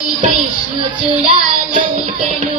কৃষ্ণ চূড়ালো কেন